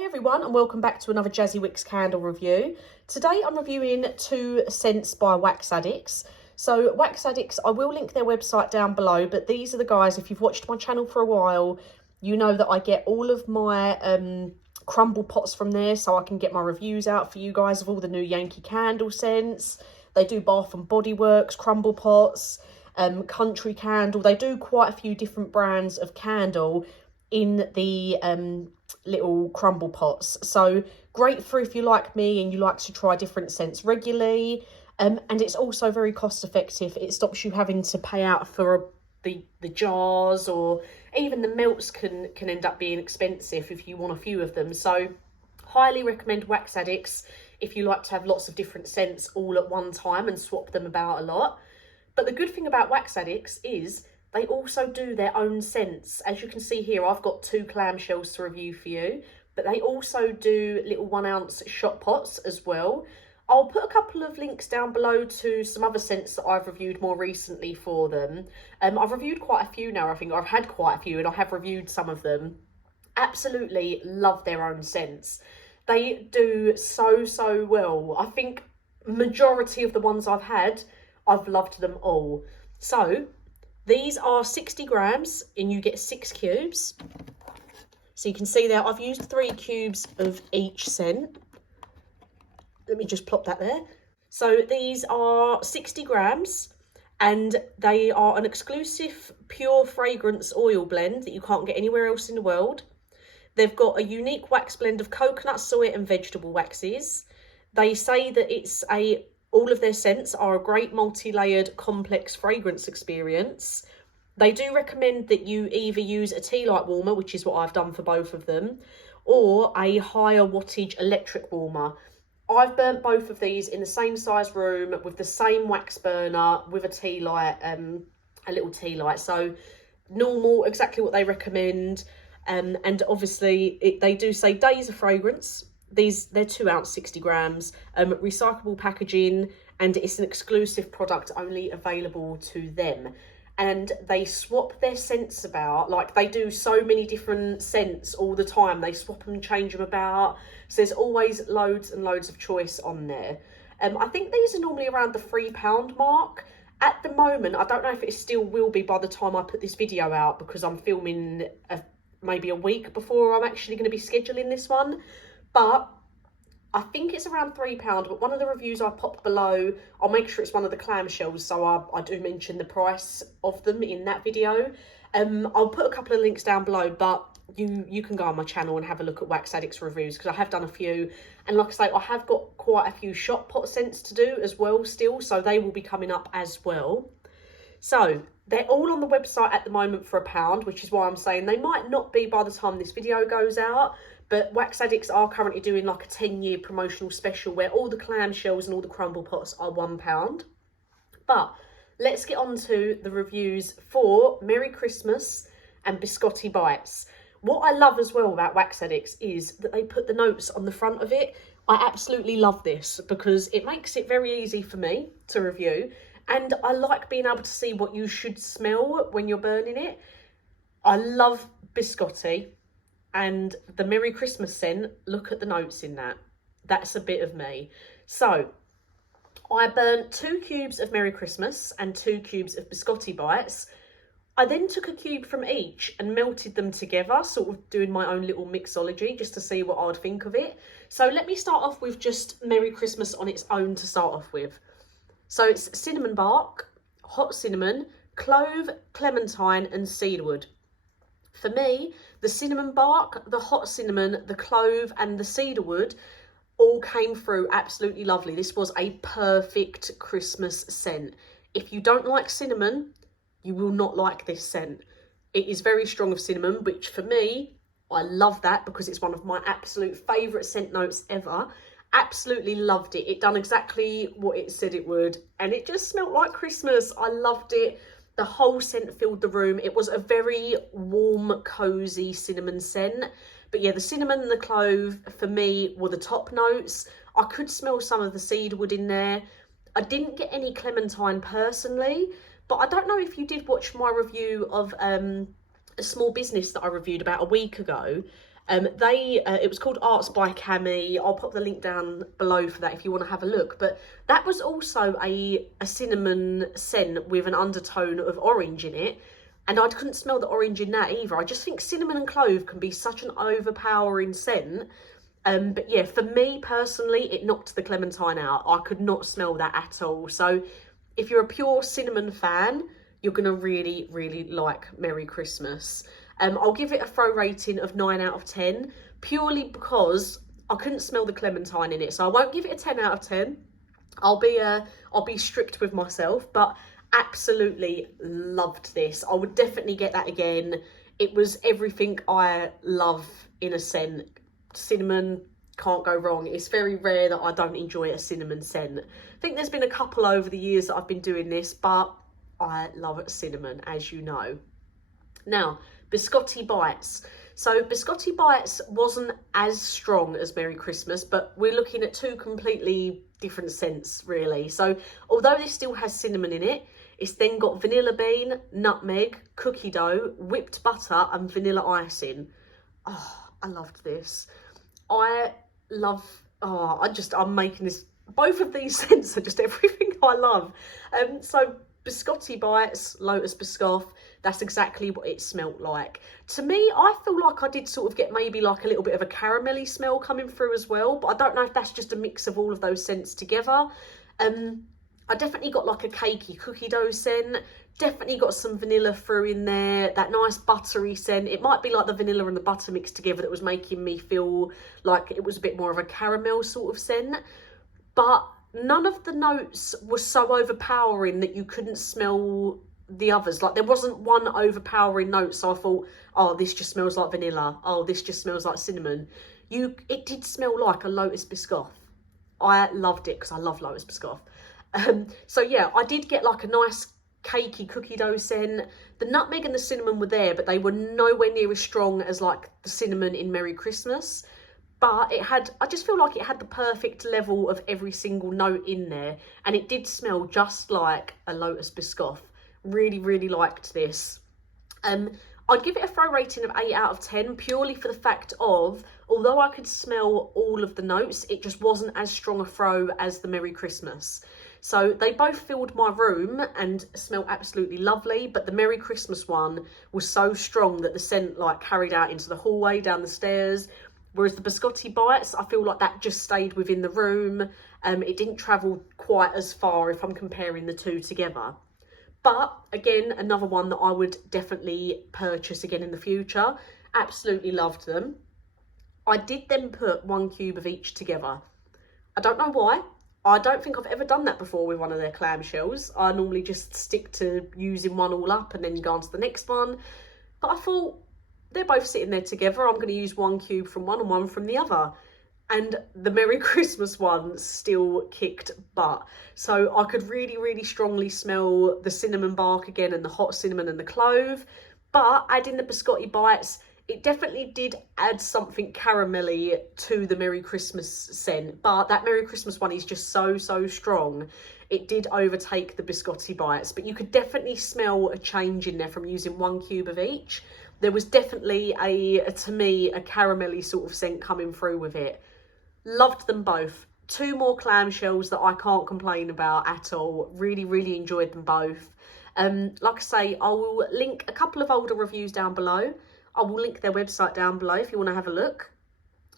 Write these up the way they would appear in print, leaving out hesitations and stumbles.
Hey everyone, and welcome back to another Jazzy Wicks candle review. Today I'm reviewing two scents by Wax Addicts. So Wax Addicts, I will link their website down below, but these are the guys, if you've watched my channel for a while, you know that I get all of my crumble pots from there so I can get my reviews out for you guys of all the new Yankee candle scents. They do Bath and Body Works, crumble pots, country candle. They do quite a few different brands of candle in the little crumble pots, so great for if you like me and you like to try different scents regularly, and it's also very cost effective. It stops you having to pay out for the jars, or even the melts can end up being expensive if you want a few of them. So highly recommend Wax Addicts if you like to have lots of different scents all at one time and swap them about a lot. But the good thing about Wax Addicts is they also do their own scents. As you can see here, I've got 2 clamshells to review for you, but they also do little 1 ounce shot pots as well. I'll put a couple of links down below to some other scents that I've reviewed more recently for them. I've reviewed quite a few now. I think I've had quite a few and I have reviewed some of them. Absolutely love their own scents. They do so well. I think majority of the ones I've had, I've loved them all. So these are 60 grams and you get 6 cubes. So you can see there, I've used 3 cubes of each scent. Let me just plop that there. So these are 60 grams and they are an exclusive pure fragrance oil blend that you can't get anywhere else in the world. They've got a unique wax blend of coconut, soy and vegetable waxes. They say that all of their scents are a great multi-layered complex fragrance experience. They do recommend that you either use a tea light warmer, which is what I've done for both of them, or a higher wattage electric warmer. I've burnt both of these in the same size room with the same wax burner with a tea light, a little tea light. So normal, exactly what they recommend. And obviously they do say days of fragrance. They're 2 ounce, 60 grams, recyclable packaging, and it's an exclusive product only available to them. And they swap their scents about, like they do so many different scents all the time. They swap and change them about. So there's always loads and loads of choice on there. I think these are normally around the £3 mark. At the moment, I don't know if it still will be by the time I put this video out, because I'm filming maybe a week before I'm actually going to be scheduling this one. But I think it's around £3, but one of the reviews I popped below, I'll make sure it's one of the clamshells, so I do mention the price of them in that video. I'll put a couple of links down below, but you can go on my channel and have a look at Wax Addicts reviews, because I have done a few. And like I say, I have got quite a few shot pot scents to do as well still, so they will be coming up as well. So they're all on the website at the moment for £1, which is why I'm saying they might not be by the time this video goes out. But Wax Addicts are currently doing like a 10-year promotional special where all the clamshells and all the crumble pots are £1. But let's get on to the reviews for Merry Christmas and Biscotti Bites. What I love as well about Wax Addicts is that they put the notes on the front of it. I absolutely love this because it makes it very easy for me to review. And I like being able to see what you should smell when you're burning it. I love Biscotti. And the Merry Christmas scent, look at the notes in that. That's a bit of me. So I burnt 2 cubes of Merry Christmas and 2 cubes of Biscotti Bites. I then took a cube from each and melted them together, sort of doing my own little mixology just to see what I'd think of it. So let me start off with just Merry Christmas on its own to start off with. So it's cinnamon bark, hot cinnamon, clove, clementine and cedarwood. For me, the cinnamon bark, the hot cinnamon, the clove and the cedarwood all came through absolutely lovely. This was a perfect Christmas scent. If you don't like cinnamon, you will not like this scent. It is very strong of cinnamon, which for me, I love that because it's one of my absolute favourite scent notes ever. Absolutely loved it. It done exactly what it said it would, and it just smelled like Christmas. I loved it. The whole scent filled the room. It was a very warm, cosy cinnamon scent. But yeah, the cinnamon and the clove, for me, were the top notes. I could smell some of the cedarwood in there. I didn't get any clementine personally, but I don't know if you did watch my review of a small business that I reviewed about a week ago. It was called Arts by Cami. I'll pop the link down below for that if you want to have a look. But that was also a cinnamon scent with an undertone of orange in it. And I couldn't smell the orange in that either. I just think cinnamon and clove can be such an overpowering scent. But yeah, for me personally, it knocked the clementine out. I could not smell that at all. So if you're a pure cinnamon fan, you're going to really, really like Merry Christmas. I'll give it a throw rating of 9 out of 10, purely because I couldn't smell the clementine in it. So I won't give it a 10 out of 10. I'll be strict with myself, but absolutely loved this. I would definitely get that again. It was everything I love in a scent. Cinnamon, can't go wrong. It's very rare that I don't enjoy a cinnamon scent. I think there's been a couple over the years that I've been doing this, but I love cinnamon, as you know. Now, Biscotti Bites. So Biscotti Bites wasn't as strong as Merry Christmas, but we're looking at two completely different scents, really. So although this still has cinnamon in it, it's then got vanilla bean, nutmeg, cookie dough, whipped butter and vanilla icing. Oh, I loved this. I'm making this, both of these scents are just everything I love. So Biscotti Bites, Lotus Biscoff, that's exactly what it smelt like. To me, I feel like I did sort of get maybe like a little bit of a caramelly smell coming through as well, but I don't know if that's just a mix of all of those scents together. I definitely got like a cakey cookie dough scent, definitely got some vanilla through in there, that nice buttery scent. It might be like the vanilla and the butter mixed together that was making me feel like it was a bit more of a caramel sort of scent, but none of the notes were so overpowering that you couldn't smell the others. Like there wasn't one overpowering note, so I thought, oh, this just smells like vanilla. Oh, this just smells like cinnamon. It did smell like a Lotus Biscoff. I loved it because I love Lotus Biscoff. So yeah, I did get like a nice cakey cookie dough scent. The nutmeg and the cinnamon were there, but they were nowhere near as strong as like the cinnamon in Merry Christmas. But I just feel like it had the perfect level of every single note in there. And it did smell just like a Lotus Biscoff. Really, really liked this. I'd give it a throw rating of 8 out of 10, purely for the fact of, although I could smell all of the notes, it just wasn't as strong a throw as the Merry Christmas. So they both filled my room and smelled absolutely lovely, but the Merry Christmas one was so strong that the scent like carried out into the hallway, down the stairs. Whereas the Biscotti Bites, I feel like that just stayed within the room. It didn't travel quite as far if I'm comparing the two together. But again, another one that I would definitely purchase again in the future. Absolutely loved them. I did then put 1 cube of each together. I don't know why. I don't think I've ever done that before with one of their clamshells. I normally just stick to using one all up and then go on to the next one. But I thought, they're both sitting there together. I'm going to use 1 cube from one and one from the other. And the Merry Christmas one still kicked butt. So I could really, really strongly smell the cinnamon bark again and the hot cinnamon and the clove. But adding the Biscotti Bites, it definitely did add something caramelly to the Merry Christmas scent. But that Merry Christmas one is just so, so strong. It did overtake the Biscotti Bites. But you could definitely smell a change in there from using 1 cube of each. There was definitely, to me, a caramelly sort of scent coming through with it. Loved them both. 2 more clamshells that I can't complain about at all. Really, really enjoyed them both. Like I say, I will link a couple of older reviews down below. I will link their website down below if you want to have a look.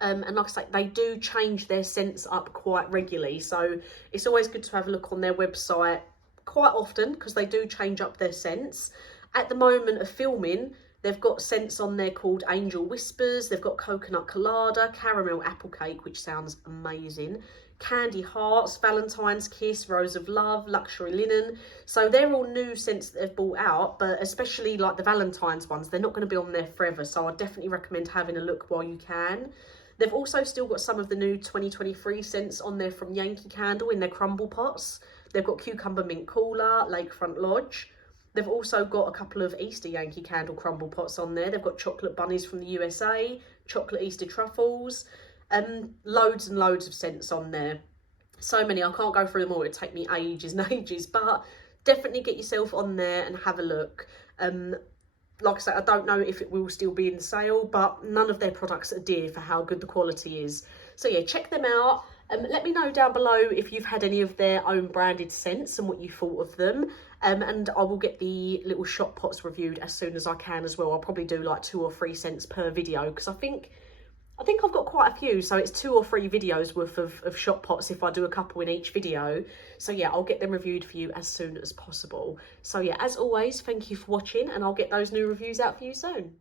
And like I say, they do change their scents up quite regularly. So it's always good to have a look on their website quite often because they do change up their scents. At the moment of filming, they've got scents on there called Angel Whispers. They've got Coconut Colada, Caramel Apple Cake, which sounds amazing. Candy Hearts, Valentine's Kiss, Rose of Love, Luxury Linen. So they're all new scents that they've brought out, but especially like the Valentine's ones, they're not going to be on there forever. So I definitely recommend having a look while you can. They've also still got some of the new 2023 scents on there from Yankee Candle in their crumble pots. They've got Cucumber Mint Cooler, Lakefront Lodge. They've also got a couple of Easter Yankee Candle crumble pots on there. They've got chocolate bunnies from the USA, chocolate Easter truffles, loads and loads of scents on there. So many, I can't go through them all. It'd take me ages and ages, but definitely get yourself on there and have a look. like I say, I don't know if it will still be in sale, but none of their products are dear for how good the quality is. So yeah, check them out. Let me know down below if you've had any of their own branded scents and what you thought of them. And I will get the little shot pots reviewed as soon as I can as well. I'll probably do like 2 or 3 scents per video, because I think I've got quite a few, so it's 2 or 3 videos worth of shot pots if I do a couple in each video. So yeah, I'll get them reviewed for you as soon as possible. So yeah, as always, thank you for watching, and I'll get those new reviews out for you soon.